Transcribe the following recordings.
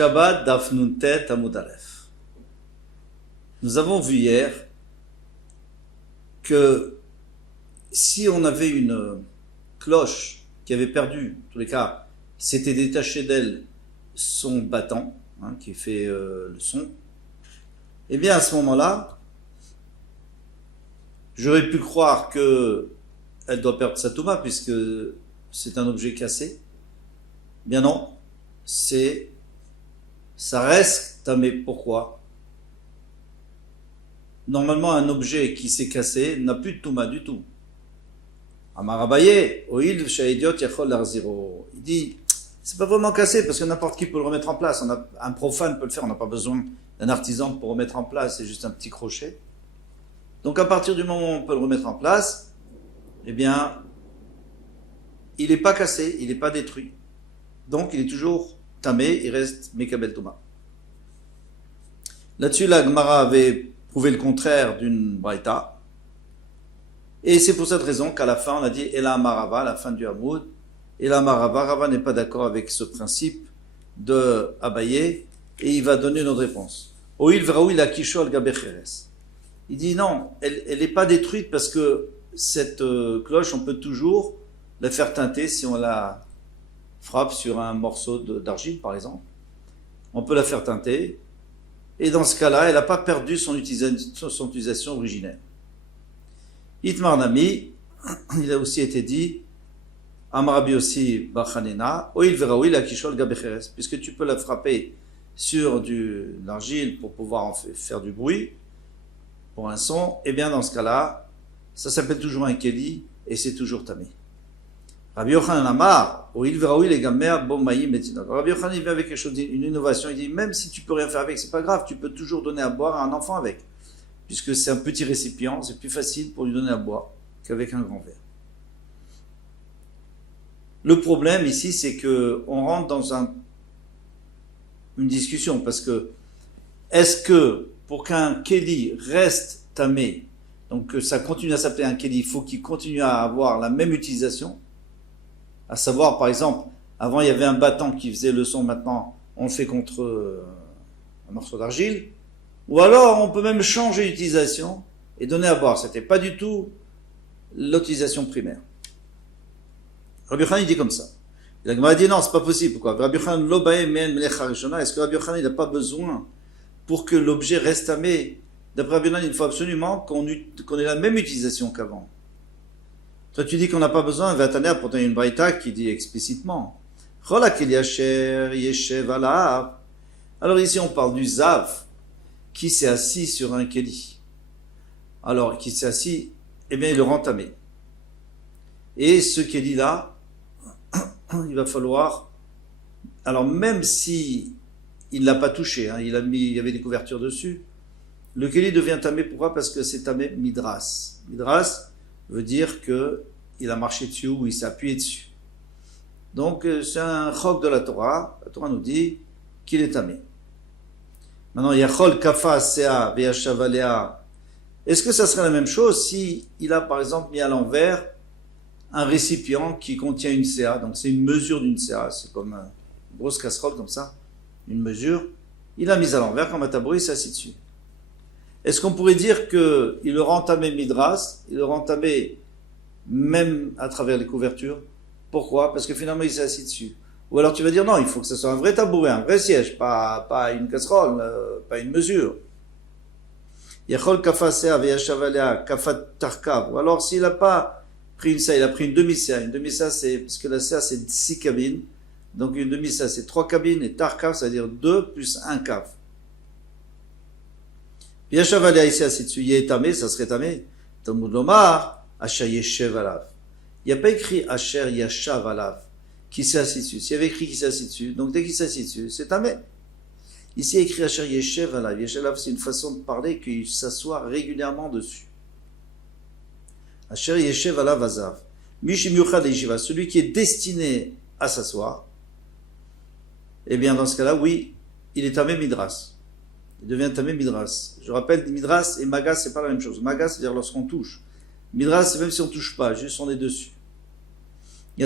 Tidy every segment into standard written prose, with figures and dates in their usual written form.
Shabbat Daf Nuntet Amud Aleph. Nous avons vu hier que si on avait une cloche qui avait perdu, en tous les cas, s'était détaché d'elle son battant, qui fait le son, eh bien à ce moment-là, j'aurais pu croire qu'elle doit perdre sa touma puisque c'est un objet cassé. Bien non, ça reste tamé. Pourquoi? Normalement, un objet qui s'est cassé n'a plus de touma du tout. Amar Abaye, Oil Shaidiot Yachol Larziro. Il dit, c'est pas vraiment cassé parce que n'importe qui peut le remettre en place. Un profane peut le faire, on n'a pas besoin d'un artisan pour remettre en place, c'est juste un petit crochet. Donc à partir du moment où on peut le remettre en place, eh bien, il n'est pas cassé, il n'est pas détruit. Donc il est toujours tamé, il reste Mekabel Touma. Là-dessus, la Gemara avait prouvé le contraire d'une Braïta. Et c'est pour cette raison qu'à la fin, on a dit Ela Marava, à la fin du Hamoud. Ela Marava, Rava n'est pas d'accord avec ce principe de Abaye, et il va donner notre réponse. Oil Vraoui la Kishol Gabecheres. Il dit non, elle n'est pas détruite parce que cette cloche, on peut toujours la faire teinter si on la frappe sur un morceau d'argile, par exemple. On peut la faire teinter. Et dans ce cas-là, elle n'a pas perdu son utilisation originelle. Itmar Nami, il a aussi été dit, Amarabi aussi Bachanena, Oil Veraoui la Kishol Gabecheres, puisque tu peux la frapper sur de l'argile pour pouvoir en faire du bruit, pour un son, et bien dans ce cas-là, ça s'appelle toujours un keli et c'est toujours tamé. Rabbi Yochanan Amar, Oil Veraoui les Gamer Bomaïm Betinot. Rabbi Yochanan il vient avec quelque chose, une innovation, il dit même si tu peux rien faire avec, c'est pas grave, tu peux toujours donner à boire à un enfant avec. Puisque c'est un petit récipient, c'est plus facile pour lui donner à boire qu'avec un grand verre. Le problème ici, c'est que on rentre dans une discussion, parce que est-ce que pour qu'un keli reste tamé, donc que ça continue à s'appeler un keli, il faut qu'il continue à avoir la même utilisation, à savoir par exemple, avant il y avait un battant qui faisait le son, maintenant on le fait contre un morceau d'argile. Ou alors, on peut même changer l'utilisation et donner à boire. C'était pas du tout l'utilisation primaire. Rabbi Yochanan, il dit comme ça. La Gemara dit non, c'est pas possible. Pourquoi? Rabbi Yochanan, est-ce que Rabbi Yochanan, il n'a pas besoin pour que l'objet reste tamé? D'après Rabbi Yochanan, il faut absolument qu'on ait la même utilisation qu'avant. Toi, tu dis qu'on n'a pas besoin. Vataner, pourtant, il y a une braïta qui dit explicitement. Alors ici, on parle du zav qui s'est assis sur un keli. Alors, qui s'est assis, eh bien, il le rend tamé. Et ce keli-là, il va falloir, alors même si il l'a pas touché, il y avait des couvertures dessus, le keli devient tamé. Pourquoi? Parce que c'est tamé midras. Midras veut dire que il a marché dessus ou il s'est appuyé dessus. Donc, c'est un chok de la Torah. La Torah nous dit qu'il est tamé. Maintenant, Yachol Kafa Sea Ve'ashavalea. Est-ce que ça serait la même chose si il a par exemple mis à l'envers un récipient qui contient une Sea, donc c'est une mesure d'une Sea, c'est comme une grosse casserole comme ça, une mesure. Il a mis à l'envers, comme un tabouret, il s'est assis dessus. Est-ce qu'on pourrait dire qu'il le rend tamé midras, il le rend tamé même à travers les couvertures? Pourquoi? Parce que finalement il s'est assis dessus. Ou alors tu vas dire non, il faut que ce soit un vrai tabouret, un vrai siège, pas une casserole, pas une mesure. Yachol kafasea ve'ashavalea kafat tarkav. Ou alors s'il n'a pas pris une sea, il a pris une demi-sea. Une demi-sea, c'est, parce que la sea c'est 6 cabines. Donc une demi-sea c'est 3 cabines et tarkav, ça veut dire 2 plus 1 kav. Ve'ashavalea ici assis dessus, yetamé, ça serait tamé. Talmud lomar, asher yeshev alav. Il n'y a pas écrit asher yashav alav, qui s'est assis dessus. S'il y avait écrit qui s'est assis dessus, donc dès qu'il s'est assis dessus, c'est tamé. Ici, il y a écrit Asher Yeshev Alav. Yeshev Alav, c'est une façon de parler qu'il s'assoit régulièrement dessus. Asher Yeshev Alav Azav. Mishim Yuchad Yeshiva, celui qui est destiné à s'asseoir, eh bien, dans ce cas-là, oui, il est tamé midras. Il devient tamé midras. Je rappelle, midras et magas, c'est pas la même chose. Magas, c'est-à-dire lorsqu'on touche. Midras, c'est même si on touche pas, juste on est dessus. Il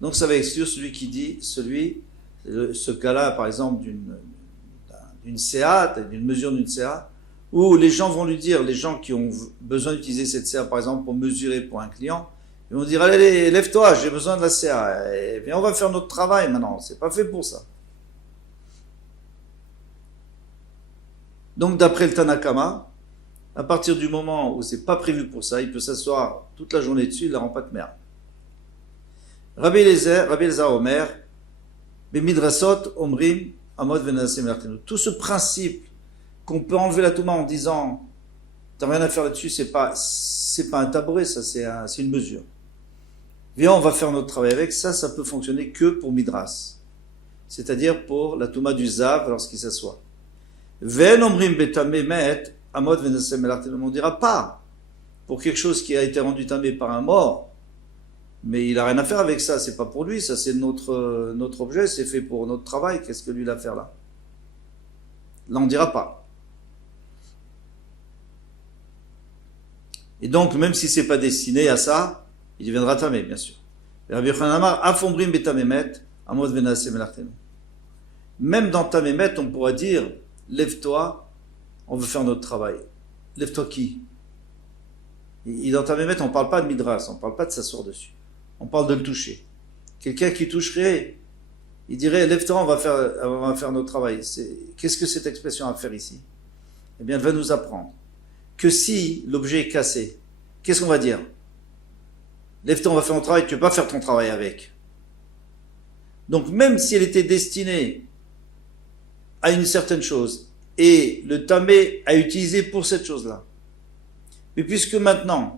Donc ça va exclure celui qui dit, ce cas-là par exemple d'une CA, d'une mesure d'une CA, où les gens vont lui dire, les gens qui ont besoin d'utiliser cette CA par exemple pour mesurer pour un client, ils vont dire allez lève-toi, j'ai besoin de la CA, et bien on va faire notre travail maintenant, c'est pas fait pour ça. Donc d'après le Tanakama, à partir du moment où c'est pas prévu pour ça, il peut s'asseoir toute la journée dessus, il ne la rend pas de merde. Rabbi Elazar Omer, Bemidrasot Omrim Amod Venasem Lartenu. Tout ce principe qu'on peut enlever la Touma en disant t'as rien à faire là-dessus, c'est pas un tabouret, ça c'est une mesure. Viens, on va faire notre travail avec ça, ça peut fonctionner que pour Midras, c'est-à-dire pour la Touma du Zav lorsqu'il s'assoit. Ven Omrim Betame Met Amod Venasem Lartenu. On ne dira pas pour quelque chose qui a été rendu tamé par un mort. Mais il n'a rien à faire avec ça, c'est pas pour lui, ça c'est notre objet, c'est fait pour notre travail, qu'est-ce que lui il a à faire là? Là on ne dira pas. Et donc même si c'est pas destiné à ça, il deviendra tamé bien sûr. Même dans tamémet, on pourra dire, lève-toi, on veut faire notre travail. Lève-toi qui? Et dans tamémet, on ne parle pas de midras, on ne parle pas de s'asseoir dessus. On parle de le toucher. Quelqu'un qui toucherait, il dirait, lève-toi, on va faire notre travail. Qu'est-ce que cette expression a à faire ici? Eh bien, elle va nous apprendre que si l'objet est cassé, qu'est-ce qu'on va dire? Lève-toi, on va faire notre travail, tu ne peux pas faire ton travail avec. Donc, même si elle était destinée à une certaine chose, et le tamé a utilisé pour cette chose-là, mais puisque maintenant,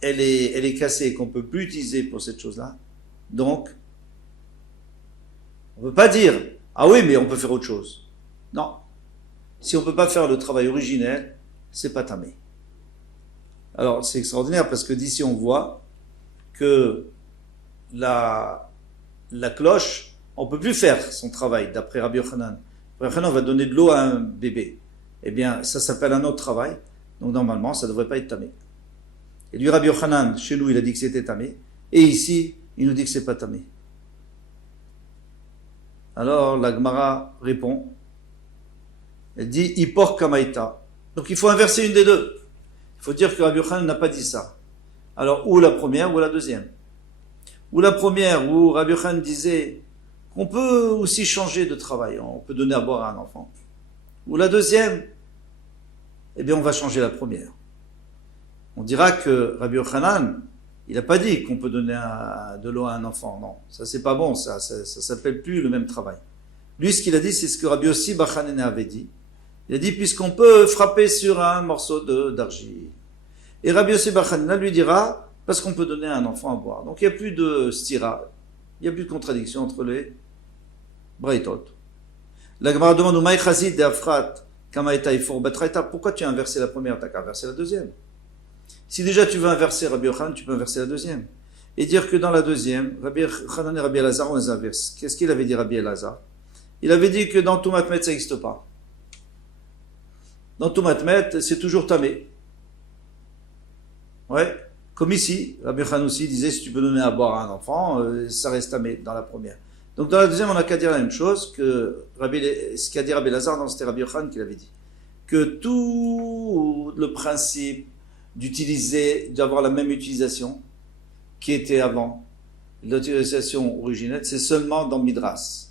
elle est cassée, qu'on ne peut plus utiliser pour cette chose-là. Donc, on ne peut pas dire, ah oui, mais on peut faire autre chose. Non. Si on ne peut pas faire le travail originel, c'est pas tamé. Alors, c'est extraordinaire parce que d'ici on voit que la cloche, on ne peut plus faire son travail, d'après Rabbi Yochanan. Rabbi Yochanan va donner de l'eau à un bébé. Eh bien, ça s'appelle un autre travail. Donc, normalement, ça ne devrait pas être tamé. Et lui, Rabbi Yochanan, chez nous, il a dit que c'était tamé. Et ici, il nous dit que c'est pas tamé. Alors, la Gemara répond. Elle dit, Hipor Kamaïta. Donc, il faut inverser une des deux. Il faut dire que Rabbi Yochanan n'a pas dit ça. Alors, ou la première, ou la deuxième. Ou la première, où Rabbi Yochanan disait qu'on peut aussi changer de travail. On peut donner à boire à un enfant. Ou la deuxième, eh bien, on va changer la première. On dira que Rabbi Yochanan, il n'a pas dit qu'on peut donner de l'eau à un enfant. Non, ça c'est pas bon, ça s'appelle plus le même travail. Lui, ce qu'il a dit, c'est ce que Rabbi Yossi Bar Hanina avait dit. Il a dit, puisqu'on peut frapper sur un morceau d'argile. Et Rabbi Yossi Bar Hanina lui dira, parce qu'on peut donner à un enfant à boire. Donc il n'y a plus de stira, il n'y a plus de contradiction entre les braïtot. La Gemara demande au Maï Chazid de Afrat, Kamaïta Ifor Batraïta, pourquoi tu as inversé la première, tu n'as qu'à inverser la deuxième. Si déjà tu veux inverser Rabbi Yochanan, tu peux inverser la deuxième. Et dire que dans la deuxième, Rabbi Yochanan et Rabbi Elazar, on les inverse. Qu'est-ce qu'il avait dit Rabbi Elazar? Il avait dit que dans tout matmet, ça n'existe pas. Dans tout matmet, c'est toujours tamé. Ouais. Comme ici, Rabbi Yochanan aussi disait, si tu peux donner à boire à un enfant, ça reste tamé dans la première. Donc dans la deuxième, on n'a qu'à dire la même chose que ce qu'a dit Rabbi Elazar, non, c'était Rabbi Yochanan qui l'avait dit. Que tout le principe d'avoir la même utilisation qui était avant, l'utilisation originelle, c'est seulement dans Midras.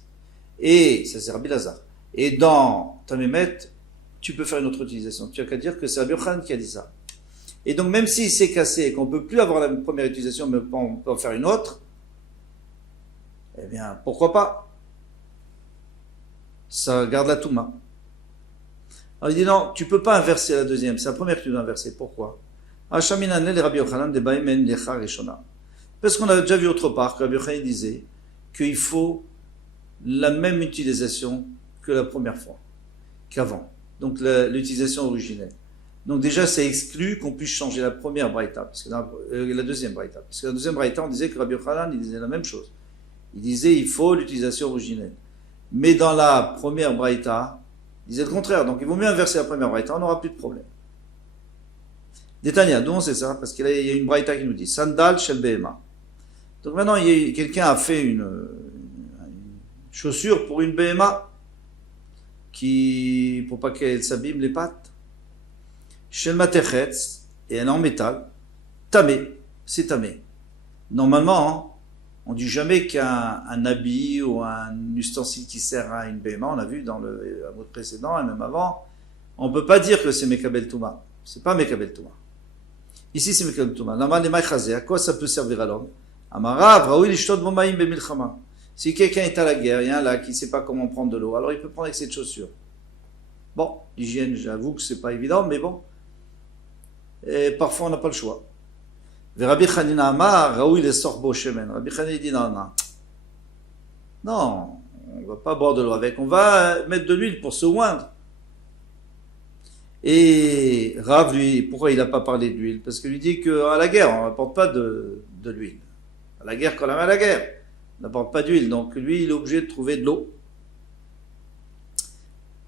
Et, ça c'est Rabbi Elazar. Et dans Tamémet, tu peux faire une autre utilisation. Tu as qu'à dire que c'est Rabbi Yochanan qui a dit ça. Et donc même s'il s'est cassé et qu'on ne peut plus avoir la première utilisation, mais on peut en faire une autre, eh bien, pourquoi pas? Ça garde la Touma. Alors il dit non, tu ne peux pas inverser la deuxième, c'est la première que tu dois inverser. Pourquoi? Parce qu'on a déjà vu autre part que Rabbi Yochanan disait qu'il faut la même utilisation que la première fois, qu'avant. Donc l'utilisation originelle. Donc déjà, ça exclut qu'on puisse changer la première braïta, parce que la deuxième braïta. Parce que la deuxième braïta, on disait que Rabbi Yochanan, il disait la même chose. Il disait il faut l'utilisation originelle. Mais dans la première braïta, il disait le contraire. Donc il vaut mieux inverser la première braïta, on n'aura plus de problème. Détania, d'où on sait ça? Parce qu'il y a une braïta qui nous dit Sandal shel behema. Donc maintenant, quelqu'un a fait une chaussure pour une BMA pour pas qu'elle s'abîme les pattes. Chez le matechetz, et elle est en métal, tamé, c'est tamé. Normalement, hein, on dit jamais qu'un habit ou un ustensile qui sert à une BMA, on a vu dans le mot précédent et même avant, on peut pas dire que c'est Mekabel Touma. C'est pas Mekabel Touma. Ici, c'est Mekabel Touma. À quoi ça peut servir à l'homme? Amarav, Raoui, l'ishtod momaim bemilchama. Si quelqu'un est à la guerre, il y a un lac, qui ne sait pas comment prendre de l'eau, alors il peut prendre avec cette chaussure. Bon, l'hygiène, j'avoue que c'est pas évident, mais bon. Et parfois, on n'a pas le choix. Rabbi Chanina Amar, Raoui les sorbo shemen. Rabbi Chanina dit non, non. Non, on ne va pas boire de l'eau avec, on va mettre de l'huile pour se oindre. Et Rav, lui, pourquoi il n'a pas parlé de l'huile? Parce qu'il lui dit qu'à la guerre, on n'apporte pas de l'huile. À la guerre, quand on a à la guerre, on n'apporte pas d'huile. Donc lui, il est obligé de trouver de l'eau.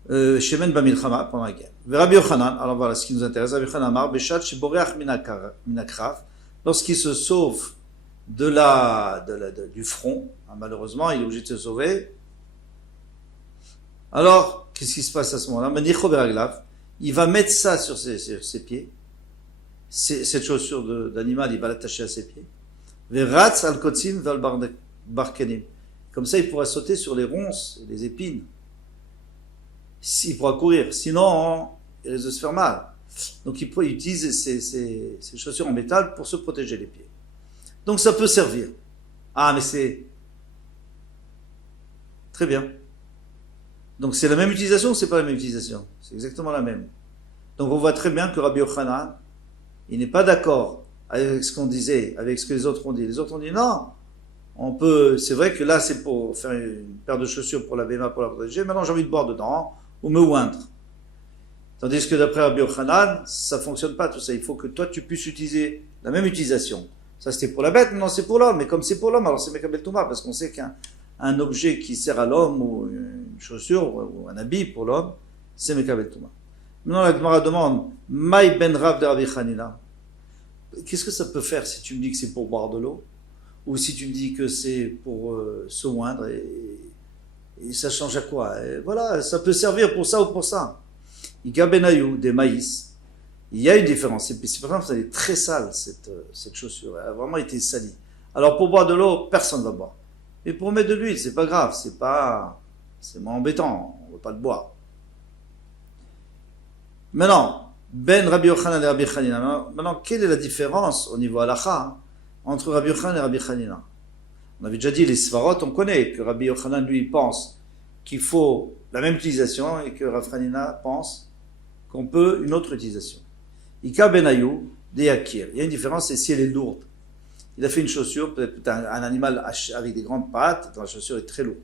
Shemen bamilchama, pendant la guerre. Rabbi Yochanan, alors voilà ce qui nous intéresse. Rabbi Yochanan Amar, Beshat sheboreach minakrav, lorsqu'il se sauve du front, malheureusement, il est obligé de se sauver. Alors, qu'est-ce qui se passe à ce moment-là? Manicho beraglav, il va mettre ça sur ses pieds. Cette chaussure d'animal, il va l'attacher à ses pieds. Veratz al kotzim val barkenim. Comme ça, il pourra sauter sur les ronces et les épines. Il pourra courir. Sinon, il risque de se faire mal. Donc, il utilise ces chaussures en métal pour se protéger les pieds. Donc, ça peut servir. Ah, mais c'est très bien. Donc, c'est la même utilisation ou c'est pas la même utilisation? C'est exactement la même. Donc, on voit très bien que Rabbi Yochanan, il n'est pas d'accord avec ce qu'on disait, avec ce que les autres ont dit. Les autres ont dit non, c'est vrai que là c'est pour faire une paire de chaussures pour la BMA, pour la protéger, maintenant j'ai envie de boire dedans, ou me oindre. Tandis que d'après Rabbi Yochanan, ça fonctionne pas tout ça, il faut que toi tu puisses utiliser la même utilisation. Ça c'était pour la bête, maintenant c'est pour l'homme, mais comme c'est pour l'homme, alors c'est Mekabel Touma, parce qu'on sait qu'un objet qui sert à l'homme, ou une chaussure, ou un habit pour l'homme, c'est Mekabel Touma. Maintenant la Gemara demande, Maï ben Rav de Rabbi Chanina. Qu'est-ce que ça peut faire si tu me dis que c'est pour boire de l'eau ou si tu me dis que c'est pour se oindre et ça change à quoi? Et voilà, ça peut servir pour ça ou pour ça. Ika benayou, des maïs, il y a une différence. C'est par exemple, elle est très sale cette chaussure, elle a vraiment été salie. Alors pour boire de l'eau, personne ne va boire. Mais pour mettre de l'huile, c'est pas grave, c'est moins embêtant, on ne veut pas le boire. Maintenant, Ben Rabbi Yochanan et Rabbi Chanina. Maintenant, quelle est la différence au niveau halakha entre Rabbi Yochanan et Rabbi Chanina? On avait déjà dit les svarot, on connaît que Rabbi Yochanan lui pense qu'il faut la même utilisation et que Rabbi Chanina pense qu'on peut une autre utilisation. Ika benayou de yakir. Il y a une différence, c'est si elle est lourde. Il a fait une chaussure, peut-être un animal avec des grandes pattes, la chaussure est très lourde.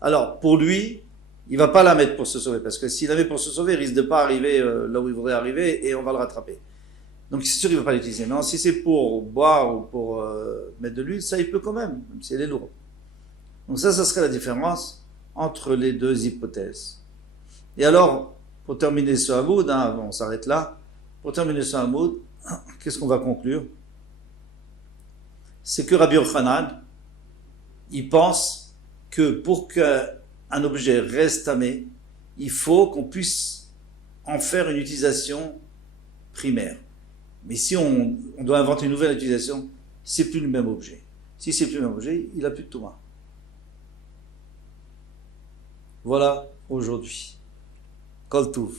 Alors, pour lui, il va pas la mettre pour se sauver, parce que s'il la met pour se sauver, il risque de pas arriver là où il voudrait arriver et on va le rattraper. Donc c'est sûr qu'il ne va pas l'utiliser. Mais si c'est pour boire ou pour mettre de l'huile, ça il peut quand même si elle est lourde. Donc ça serait la différence entre les deux hypothèses. Et alors, pour terminer ce hamoud, on s'arrête là, pour terminer ce hamoud, qu'est-ce qu'on va conclure? C'est que Rabbi Yochanan, il pense que pour qu'un objet reste tamé, il faut qu'on puisse en faire une utilisation primaire. Mais si on doit inventer une nouvelle utilisation, c'est plus le même objet. Si c'est plus le même objet, il n'a plus de Touma. Voilà aujourd'hui. Kol Touv.